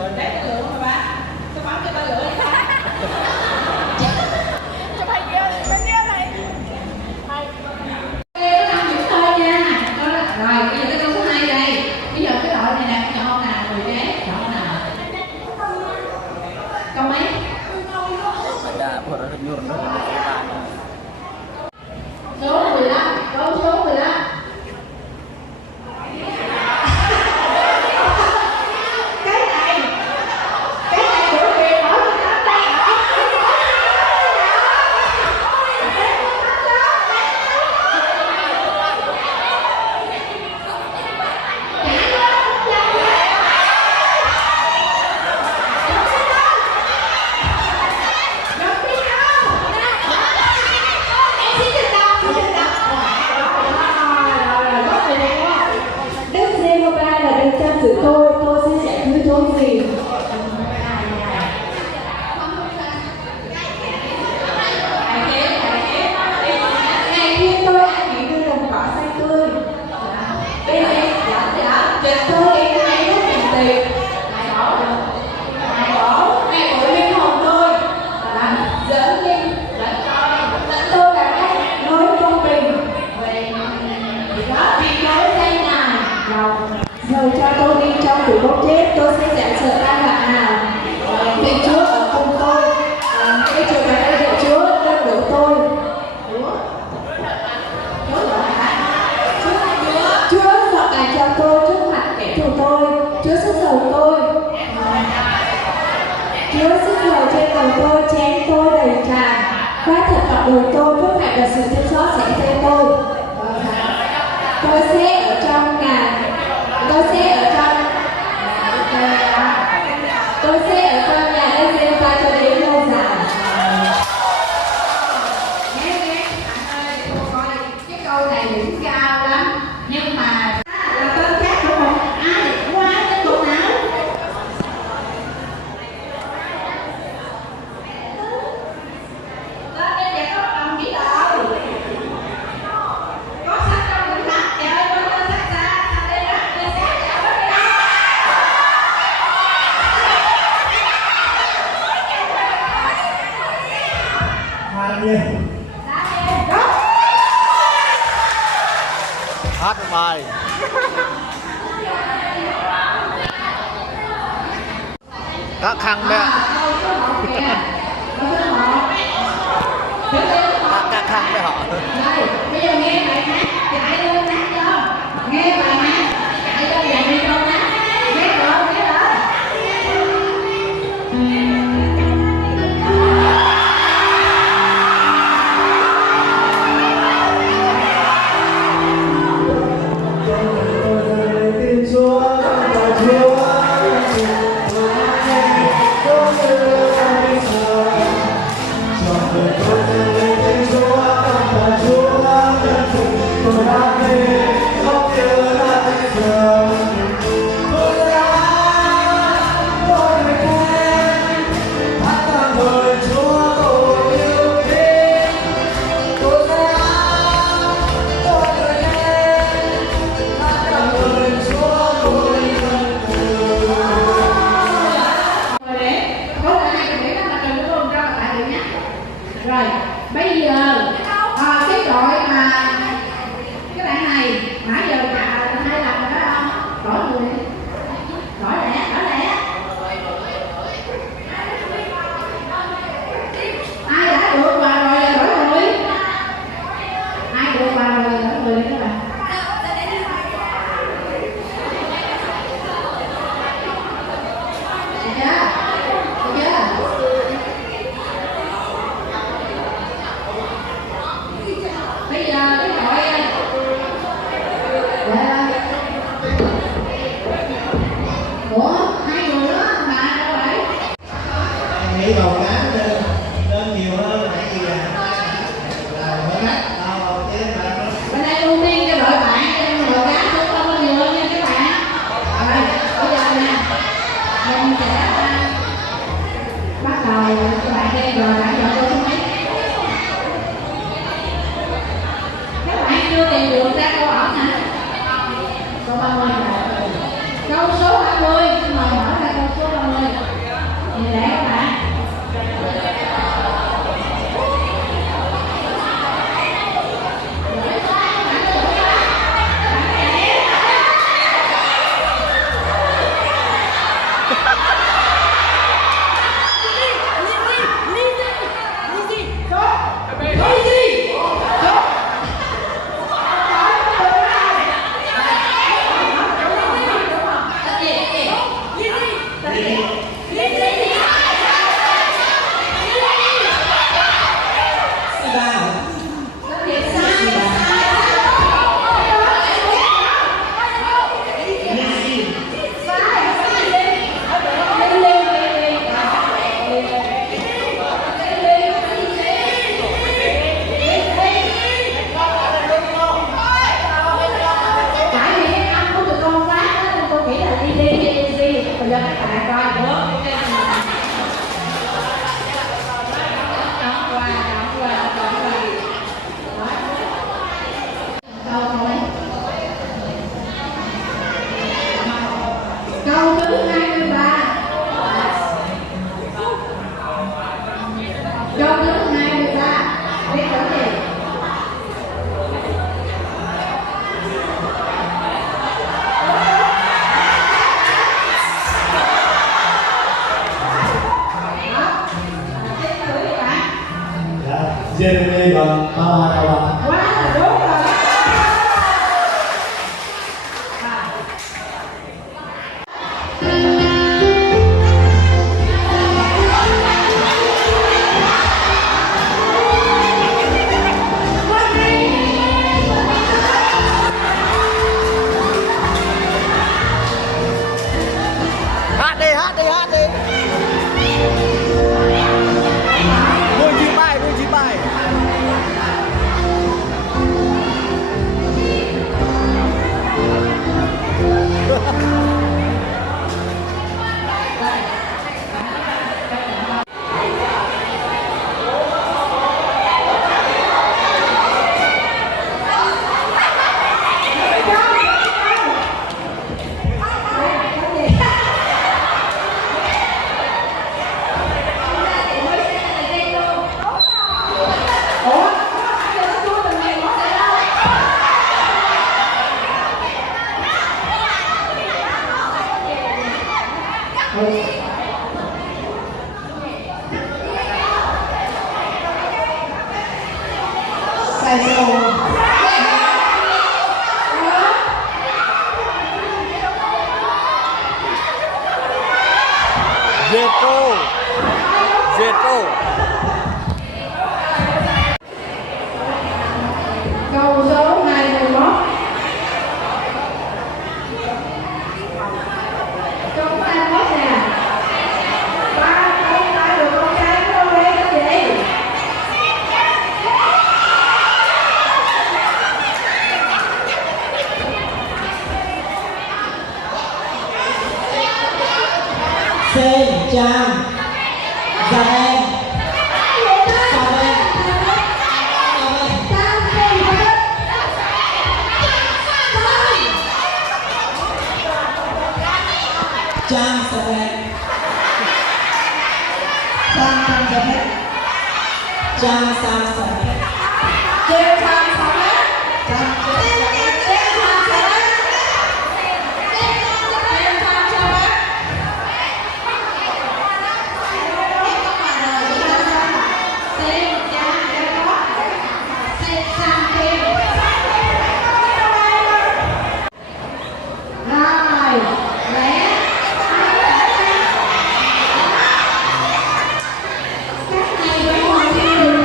Đấy ta lựa mà ba. Sao bấm cho ta lựa vậy ta? Chụp hình kia, bên kia này. Hay. Có 5 chữ thôi nha. Rồi, bây giờ tới câu số 2 đây. Bây giờ cái đội này nè, chọn câu nào người ghé, chọn câu nào? Câu mấy? Ada buat orang nyuruh Số 15, câu số 15. Cái này của Kiều hỏi tôi nói đây hả? Sự tôi sẽ giải quyết cho gì? Ngày kia tôi ăn nghỉ đưa đồng cỏ xanh tươi. Bên đây tôi đến ngày rất bình tĩnh. Ngày của linh hồn tôi dẫn linh dẫn tôi là cách nói công bình vì nói danh ngài rồi cho tôi đi trong tử bốc chết, tôi sẽ chẳng sợ tai nạn nào. Vì Chúa ở cùng tôi, cái trường này đã được Chúa nâng đỡ tôi. Chúa dọn lại cho tôi trước mặt kẻ thù tôi. Chúa sức dầu tôi. Chúa sức dầu trên đầu tôi, chén tôi đầy tràn. Phát thật vào đồi tôi, phước hạnh và sự thương xót sẽ theo tôi. Tôi sẽ ở trong ngài. Tôi sẽ ở trong nhà Giê-hô-va cho đến lâu dài. Nghe bạn ơi, cô coi cái câu này đỉnh cao lắm, nhưng mà là tên khác của mình ai quá cái câu nào lên đây để có đồng chí đâu có sách trong quyển sách trời ơi có sách ra đây đó đây sách hát một bài các khăn đấy ạ. Các khăn đấy họ. Bây giờ nghe bài hát chạy lên hát cho nghe bài hát chạy lên dạy đi con hát nghe rồi nghe rồi. Rồi, bây giờ cái đội mà cái bạn này nãy giờ cả hai lần rồi đó không? Đổi người đi. Đổi lẹ. Ai đã được quà rồi đổi người. Ai được quà rồi đổi người các bạn. Được chưa? Bây giờ cái đội ủa hai người đó mà đâu vậy? Em nghĩ bầu cá nên nhiều hơn tại vì là hơi mắc chứ mà Bên đây ưu tiên cho đội bạn cho đội cá không có nhiều hơn nha các bạn. Rồi bây giờ nè mình sẽ bắt đầu các bạn nghe rồi bạn chọn câu số mấy? Các bạn chưa tìm được ra câu hỏi nè. Câu 30 câu số 30 mời mở ra câu số 30. Câu thứ 23. Câu thứ 23. Biết chữ gì? Jeremy và Paula. Quá là đúng rồi. Hát đi, hát đi, hát đi. Nuôi chim bay, nuôi chim bay. Sai rồi. Jetro. Jetro. Câu số 21. Câu 21 nè. Ba câu ta được con trai của đâu đây cái gì? Sen Trang Gia Đen Trang Sa Đen Trang Sa Đen Trang Sa Đen Trên thang sáu mét. Trang Trên thang sáu mét. Trên thang sáu mét. Xem cha đã có. Xem sang thêm. Rồi, lẽ. Các này phải ngồi trên đường.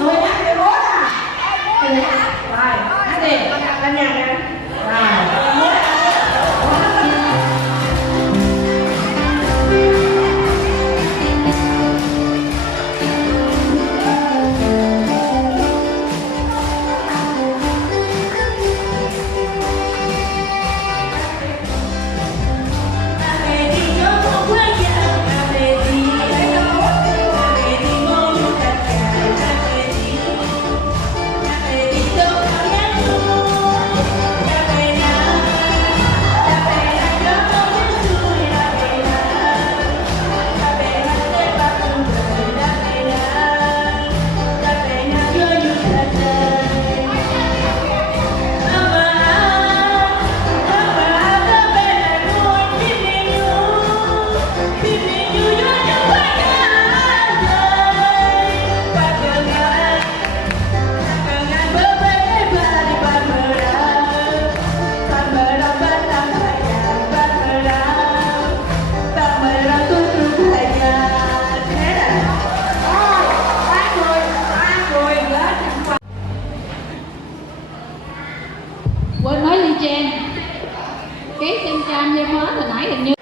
Người nhắc về bố à? Rồi, hát đi, ăn nhạc nè. Rồi. quên nói Ly Trang ký trên trang như mới hồi nãy hình như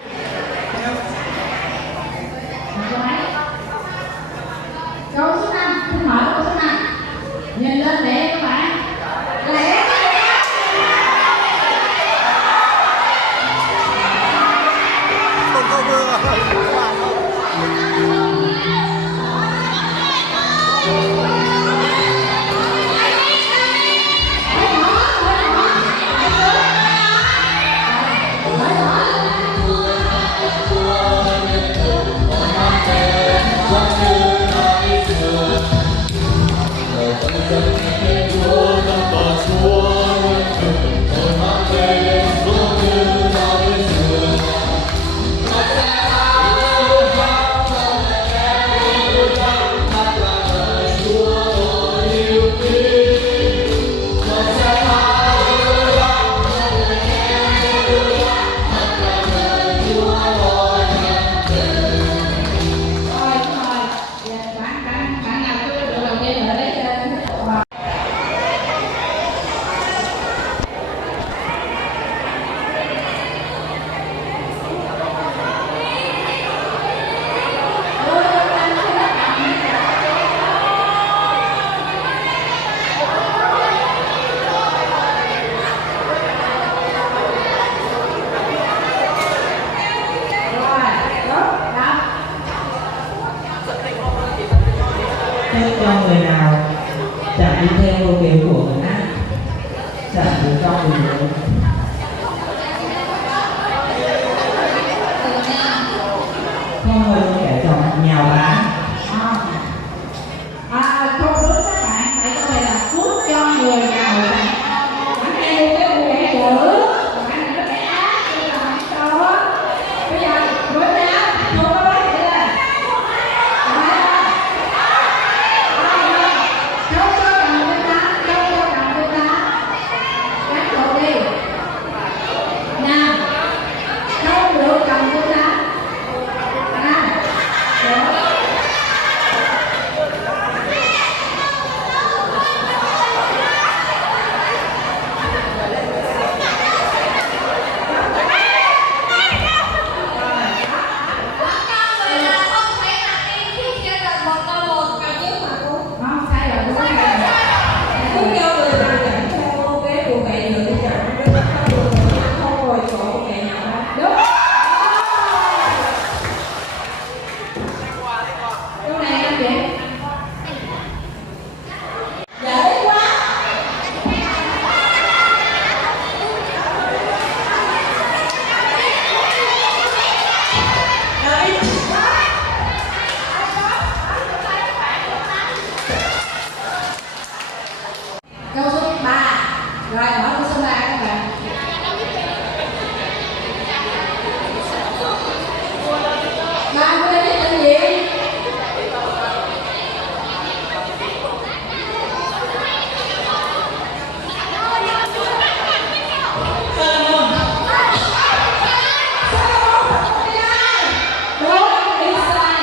câu số 5, xin hỏi câu số 5 nhìn lên để các bạn lẻ Không có mưa. Nếu cho người nào chẳng đi theo câu kiểu của người khác, chẳng được cho người nữa. Không người kẻ chồng nghèo bán. không đúng các bạn phải có là phước cho người nào bạn theo cái kẻ dữ bạn nó kẻ ác như là bạn đó bây giờ đối đáp không có nói vậy là không cho cầm bên ta cắt cột đi nào không được cầm bên ta không sai rồi đúng không? Cũng cho người ta chẳng theo cái của mẹ nữa thì chẳng biết bắt đầu không rồi chỗ của mẹ nào đó. Đúng. Câu này em dễ. Dễ quá. Câu số 3. Rồi hỏi câu số 3 các bạn. Ba mươi biết tên gì? Đúng, đi sai.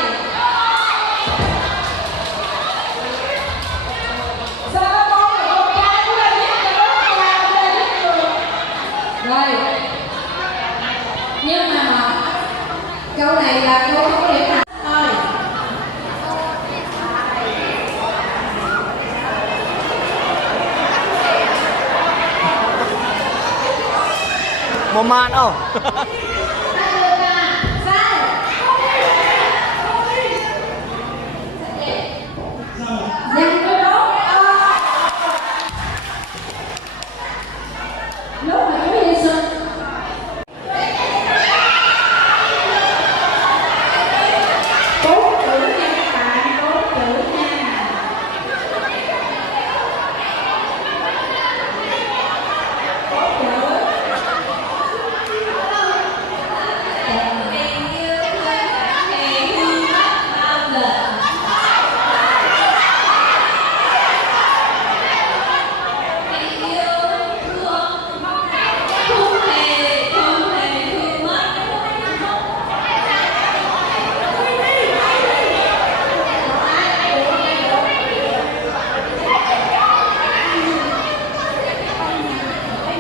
Solomon là con trai của David, là con trai của David. Rồi. Nhưng mà câu này là câu không có điểm nào thôi. Một màn không? Dành cái đó. Lúc mà Chúa Giêsu bốn chữ nha các bạn, bốn chữ nha. Bốn chữ.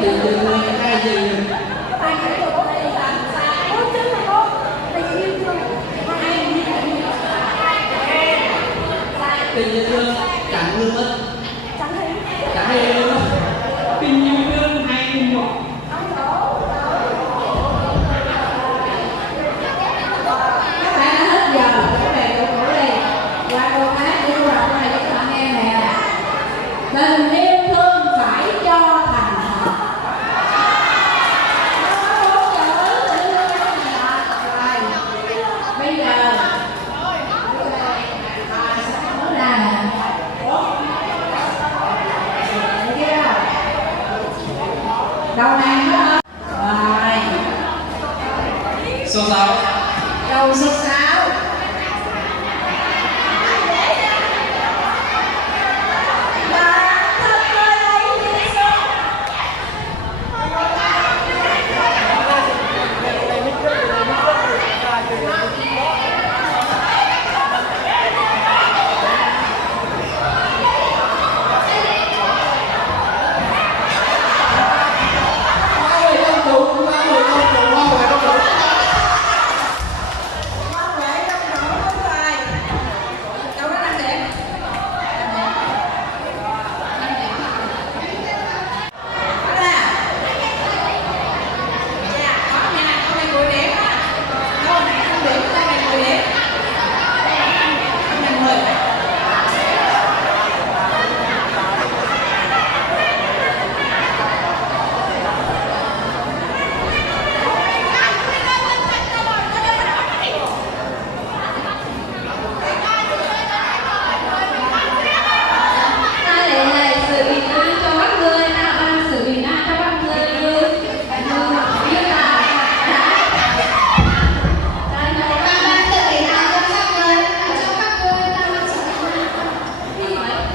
Tình yêu thương hay gì? Ai thấy được có đây là sao? Ôi chứ là con. Tình yêu thương. Tình yêu thương chẳng như mất, Chẳng thấy. chẳng hề luôn. Tình yêu thương hay như một. Các bạn đã hết giờ, các bạn đừng ngủ đi. Qua câu hát của cô đọc này cho các bạn nghe nè. Tình yêu thương phải cho thành thật. Bây giờ nói ra nè. Thấy chưa? Đầu này hết rồi. Số 6. Câu số 6.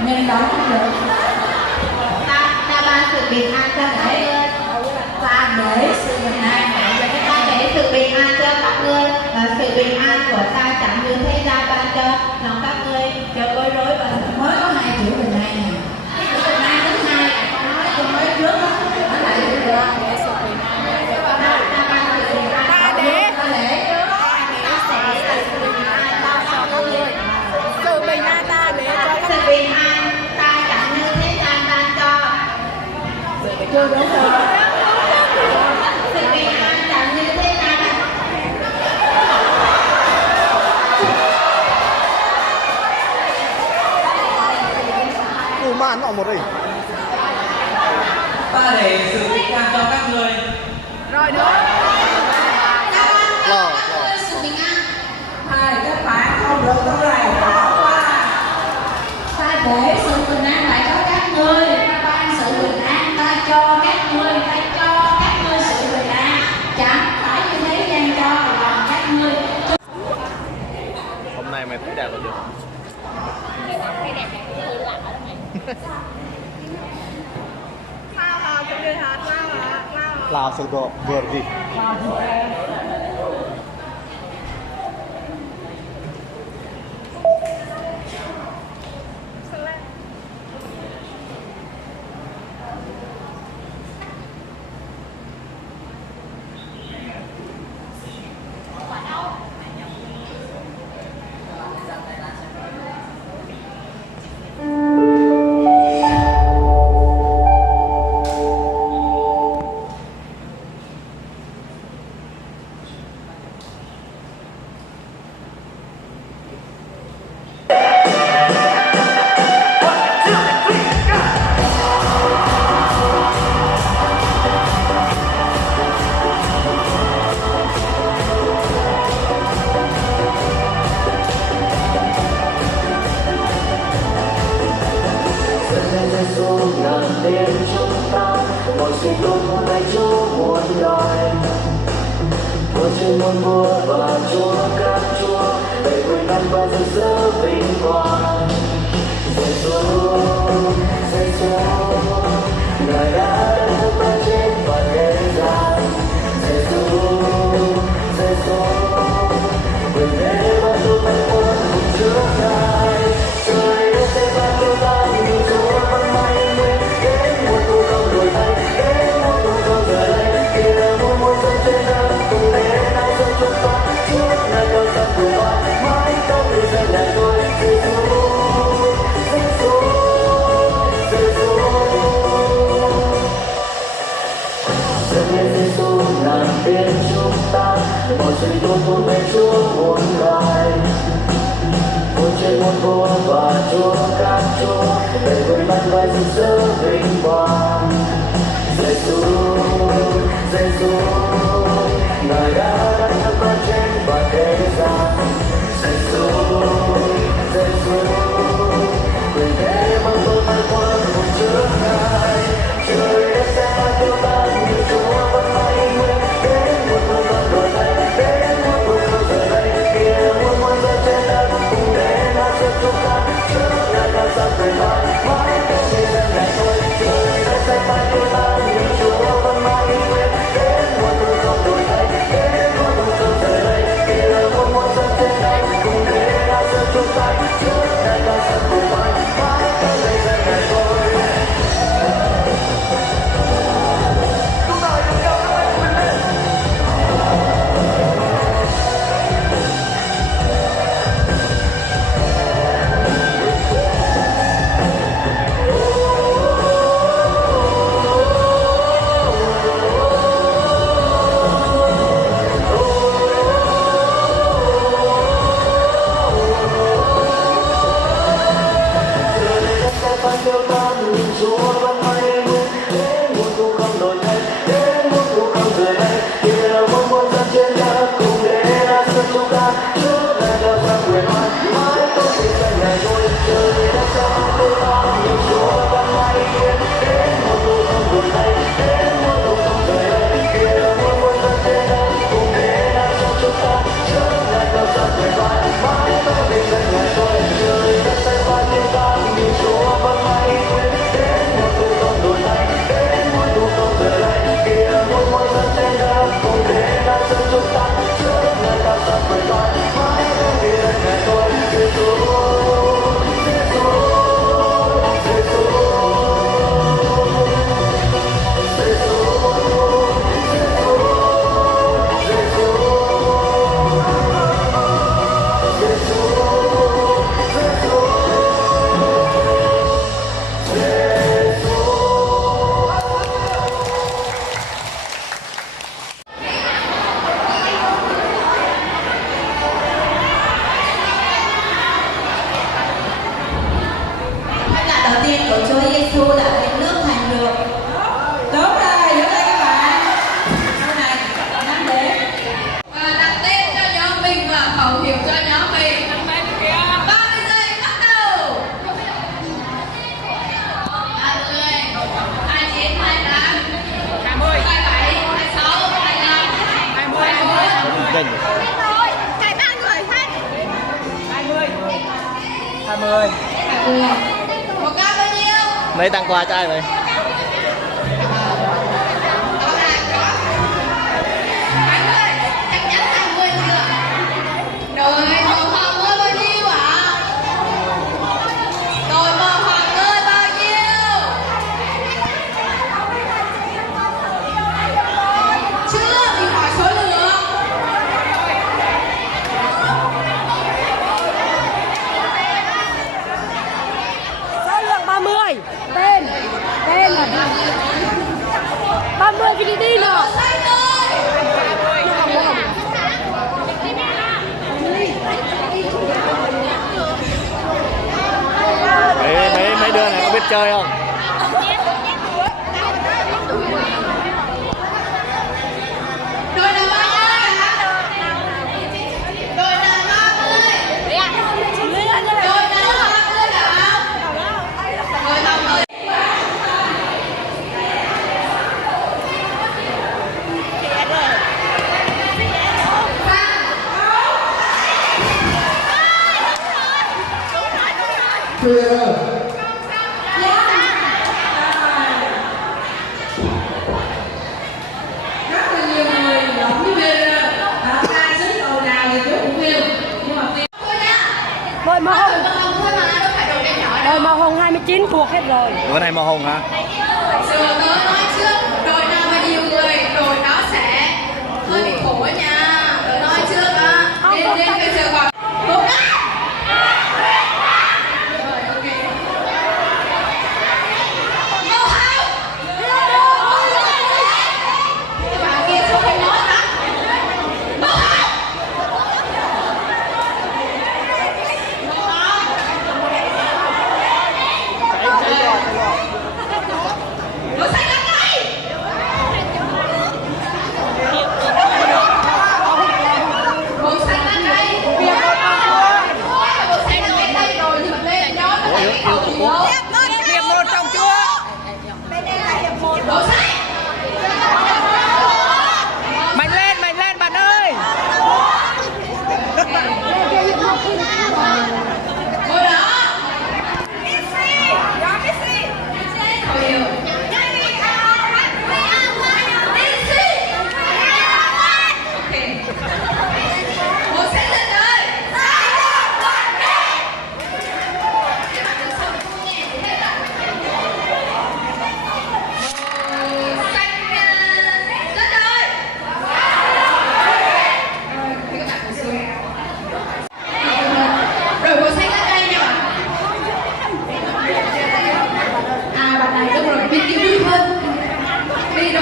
Nhân đóng không được. Ta ban sự bình an cho các ngươi. Ta để sự bình an. Ta để sự bình an cho các ngươi. Và sự bình an của ta chẳng như thế gian ban cho lòng các ngươi chớ bối rối và mới có 2 chữ bình an nè. Cái chữ bình an thứ hai là con nói tôi mới trước đó. Nó lại được được. Để sự bình an. Ta ban sự bình an. Ta để trước. Sự bình an ta để cho các Sự bình an ta chẳng như thế gian ban cho. chưa đúng rồi. Sự bình an chẳng như thế gian. Man ở một đây. Ta để sự bình an cho các người. Rồi nữa. Lò. Sự bình an. Hai các bạn không được câu này bỏ qua. Ta để sự bình an lại cho các ngươi. Ta ban sự bình an ta cho các ngươi. Ta cho các ngươi sự bình an. Chẳng phải như thế gian cho lòng các ngươi. Hôm nay mày thấy đẹp là được. Mau vào trong đời hạt, mau vào. Lào sự độ vừa gì. trên muôn mùa và chúa các chúa về cuối năm và rực rỡ vinh quang. Giêsu Ngài đã đánh thức ta chết và thế gian. Giêsu quyền thế và chúa phải quân cùng trước Ngài. Trời đất sẽ ban yêu ta như chúa vẫn mãi nguyên đến một cuộc không đổi thay, đến một lại rực rỡ vinh quang. Giêsu, Giêsu, Ngài đã đặt cho con trên và thế gian. Giêsu, Giêsu, quyền thế mang tôi mãi qua cùng trước Ngài. Trời đất sẽ mãi kêu ta như Chúa vẫn mãi nguyên. Đến một lúc con đổi thay, đến một lúc không giờ đây. Kia muôn muôn dân trên đất cùng đến hát giữa chúng ta. Chúa Ngài đang sáng cười mãi, mãi đến khi dân Ngài thôi. Trời đất sẽ mãi kêu ta như Chúa vẫn mãi nguyên. Đến một lúc không đổi thay, đến một lúc không giờ đây. Kia muôn muôn dân trên đất cùng đến hát giữa chúng ta. Chúa Ngài đang sáng cười mãi, mãi đến khi dân Ngài thôi. Kêu ta nhìn Chúa vẫn mãi nguyên. Đến một lúc không đổi thay, đến một lúc không rời đây. Kia là muôn muôn dân trên đất cùng để ra sân chúng ta. Chúa Ngài đã sáng quyền mãi, mãi tôi vì dân Ngài thôi. Trời đất sẽ mãi kêu ta nhìn Chúa vẫn mãi nguyên. Đến một lúc không đổi thay, đến một lúc không rời đây. Kia là muôn muôn dân trên đất cùng để ra sân chúng ta. Chúa Ngài đã sáng quyền mãi, mãi tôi vì dân Ngài thôi. Trời đất sẽ mãi kêu ta nhìn Chúa vẫn mãi nguyên. Đến một lúc không đổi thay, đến một lúc không rời đây. Kia muôn muôn dân trên đất cùng để ra sân chúng ta. Chúa Ngài đã sáng quyền mãi, mãi tôi vì dân Ngài thôi. Giêsu, Giêsu, Giêsu, Giêsu, Phép lạ đầu tiên của Chúa Giêsu là biến nước thành rượu. Đúng rồi, giữ tay các bạn. Sau này, năm đếm. Và đặt tên cho nhóm mình và khẩu hiệu cho nhóm mình. 30 giây bắt đầu. 30, 29, 28, 20, 27, 26, 25, 20, 21. Kinh. Cài ba người hết. 20. 20. Một ca bao nhiêu? Mấy tặng quà cho ai vậy? Chắc chắn 20 chưa? Rồi, màu hồng ơi bao nhiêu ạ? Rồi, màu hồng ơi bao nhiêu? Chưa, mình hỏi số lượng. Số lượng 30. Tên là 30 VDD nữa. Xanh ơi! Mấy đứa này có biết chơi không? Đội nào 30 hả? Đội nào 30? Đội nào 30 hả? Đội 50. Clear. Rất là nhiều người lộn với Vy ai xứng đầu nào thì chú cũng kêu. Nhưng mà Vy thôi nha. Đội màu hồng. Thôi mà đâu phải đội đen nhỏ Đội đâu. màu hồng 29 thuộc hết rồi. Bữa nay màu hồng hả? Sửa tớ nói trước, đội nào mà nhiều người, đội đó sẽ hơi bị khổ nha. Tớ nói trước á. Nên bây giờ còn một đó. Rồi, ok. Màu hồng. Các bạn kia không phải nói hả? Màu hồng. Màu hồng.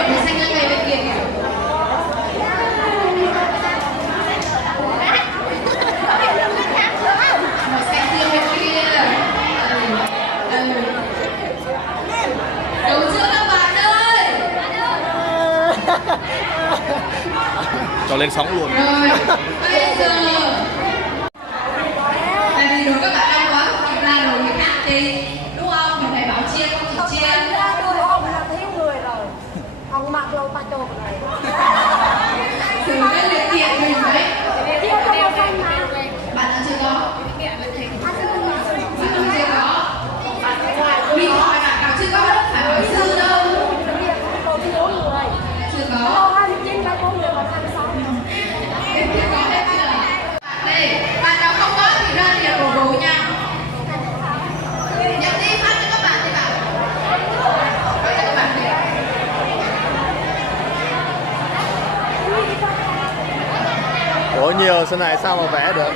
màu xanh là ngay bên kia kìa. Màu xanh kia bên kia. Đủ chưa các bạn ơi? Cho lên sóng luôn. Rồi, bây giờ tại vì rồi các bạn đông quá, không ra rồi người khác đi, đúng không? Mình phải bảo chia không chỉ chia. ra đuôi ông là thiếu người rồi. Ông mặc lâu ta chột này. Từ cái liệt kiện mình đấy. Chia cho màu xanh mà. Bạn đã chưa có? Bạn chưa có? Mình hỏi bạn nào chưa có đâu phải hỏi sư đâu. Còn thiếu người. Chưa có. 29 phải có người mà 26. Em chưa có hết chưa? Đây, bạn nào không có thì ra liền đủ nha. Nhập đi phát cho các bạn đi bạn. Phát cho các bạn đi. Ủa nhiều thế này sao mà vẽ được?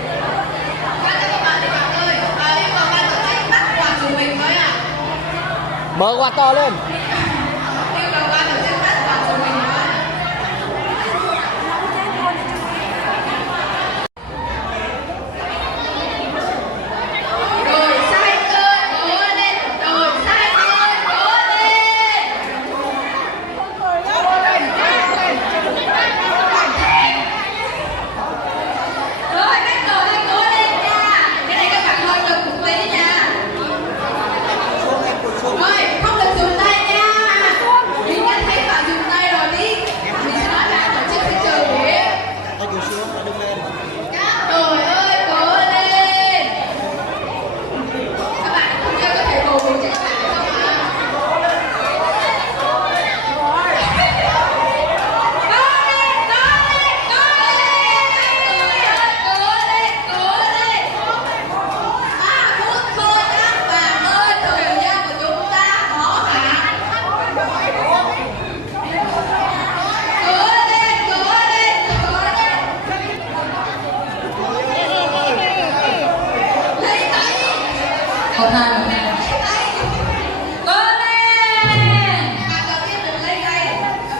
Phát cho các bạn đi bạn ơi. Nhưng mà ban tổ chức bắt quà của mình với à. Mở quạt to lên. Nhưng mà ban tổ chức bắt quà của mình với. Đổi xanh ơi, cố lên. Đổi xanh ơi, cố lên. Rồi, các cậu ơi, cố lên nha. Cái này các bạn hơi cực một tí nha. Rồi, không được dùng tay nha. Mình đã thấy bạn dùng tay rồi đi. Mình sẽ nói là tổ chức sẽ chơi điểm. Trời ơi, cố lên. Các bạn không chơi có thể bầu bầu cho các bạn không ạ? Cố lên, cố lên, cố lên. Cố lên, cố lên. 3 phút thôi các bạn ơi, thời gian của chúng ta có hạn. Cố lên, cố lên, cố lên. Lấy tay. Một hai, một hai. Lấy tay. Cố lên. Bạn đầu tiên đừng lấy tay.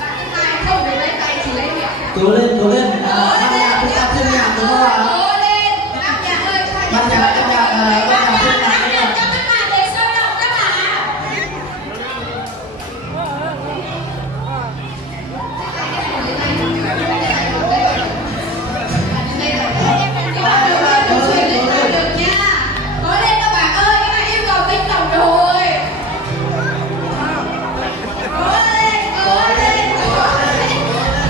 Bạn thứ hai không được lấy tay, chỉ lấy miệng. Cố lên, cố lên. Cố Năm lên. nhạc chúng ta thêm nhạc đúng không ạ? Cố lên. Năm nhạc ơi, cho Năm nhạc, năm nhạc, năm nhạc thêm nhạc nữa. cho các bạn để sôi động các bạn. Cố lên các bạn ơi, các bạn yêu cầu tinh đồng rồi. Cố lên, cố lên, cố lên.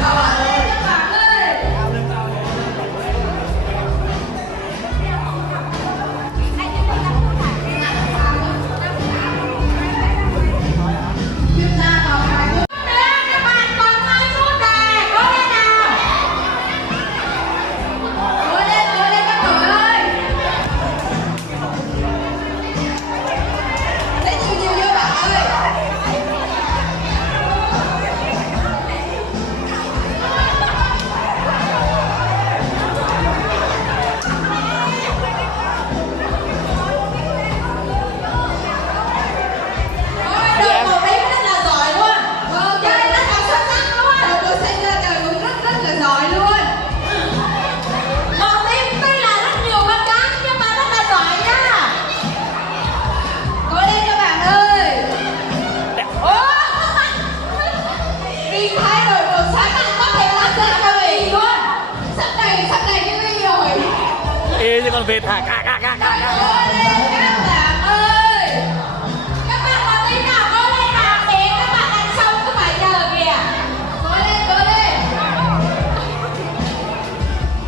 Cố lên các bạn ơi. Chúng ta còn 2 phút. Các bạn còn 2 phút này. Cố lên nào. Cố lên các cậu ơi. Lấy nhiều vô bạn ơi. Đội màu tím rất là giỏi luôn. Chơi rất là xuất sắc luôn. Đội màu xanh ra trời cũng rất là giỏi luôn. Màu tím tuy là rất nhiều con cá nhưng mà rất là giỏi nha. Cố lên các bạn ơi. Mình thấy đội màu xanh bạn có thể làm được cho mình luôn. Sắp đầy cái vi rồi. Y như con vịt hả? Ca ca ca ca. Cố lên các bạn ơi. Các bạn màu tím nào cố lên nào để các bạn ăn xong các bạn chờ kìa. Cố lên, cố lên.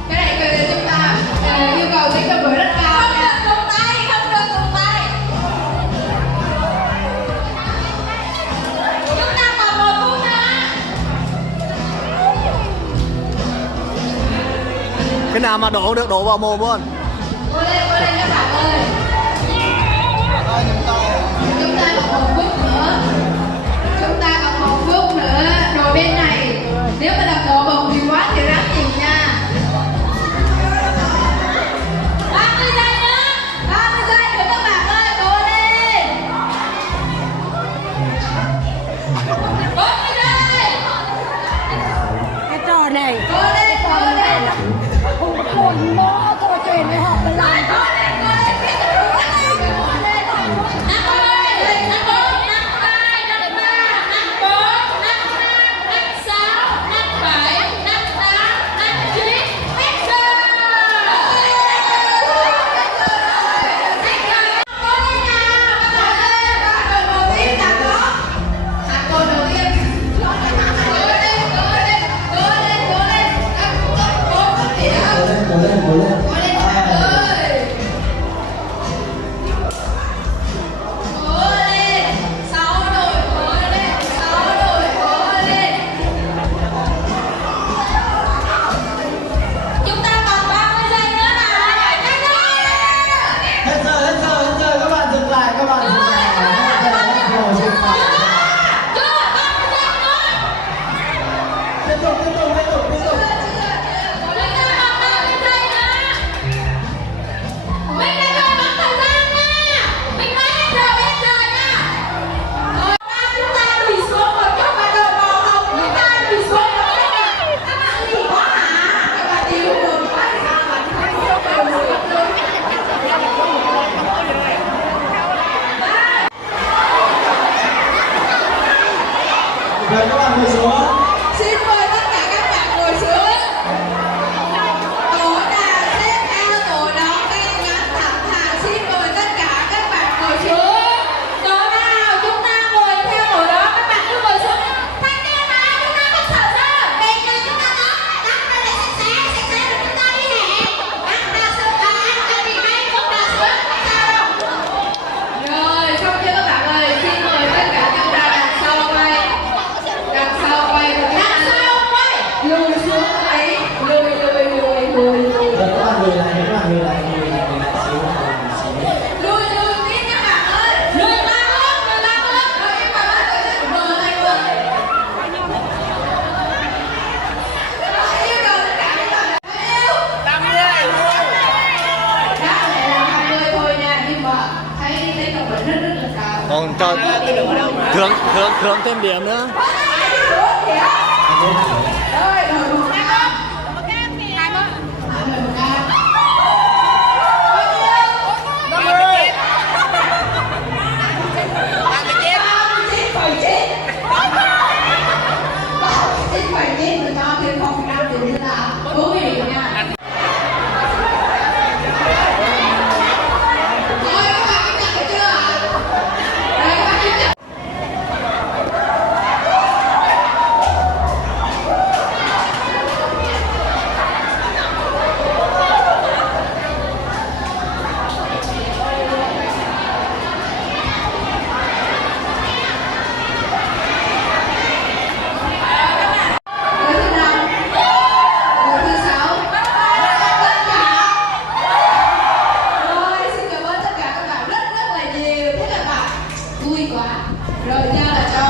Cái nàyคือchúng ta yêu cầu tính đồng đội rất cao nha. Không được dùng tay, không được dùng tay. Chúng ta còn 1 phút nữa. Cái nào mà đổ được đổ vào mồm luôn. Cố lên các bạn ơi. Chúng ta còn 1 phút nữa. Chúng ta còn 1 phút nữa. Rồi bên này nếu mà đặt đổ bồng thì quá thì ráng chịu nha. 30 giây nữa. 30 giây nữa các bạn ơi. Cố lên. 40 giây. Rồi các bạn ngồi xuống. Xin mời tất cả các bạn ngồi xuống. Tổ nào xếp theo tổ đó ngay ngắn thẳng hàng. Xin mời tất cả các bạn ngồi xuống. Tổ nào chúng ta ngồi theo tổ đó, các bạn cứ ngồi xuống. Thanh niên nào chúng ta không sợ sao? Về nhà chúng ta có đắp ra để sạch sẽ rồi chúng ta đi hẹn. Ăn ra sớm ăn đi hay không ra sớm không sao đâu. Rồi xong chưa các bạn ơi? Xin mời tất cả chúng ta đằng sau quay. Đằng sau quay, lùi xuống đấy, lùi. Rồi các bạn lùi lại, các bạn lùi lại xíu. Lùi tí nha bạn ơi, lùi ba bước, rồi em bảo bạn ơi, vừa này vừa. Rồi yêu cầu tất cả các bạn yêu. 50 luôn. Đã là 20 thôi nha, nhưng mà thấy cộng vẫn rất là cao. Còn cho thưởng thêm điểm nữa. Rồi, một cam. Một cam thì hai bước. Một cam. Bao nhiêu? 39,9 rồi cho thêm 0,5 thì như là 4 điểm nha. Rồi các bạn chấp nhận được chưa ạ? Rồi các bạn chấp nhận. Người thứ 5, người thứ 6, tất cả. Rồi, xin cảm ơn tất cả các bạn rất là nhiều. Thế là bạn vui quá. Rồi, cho là cho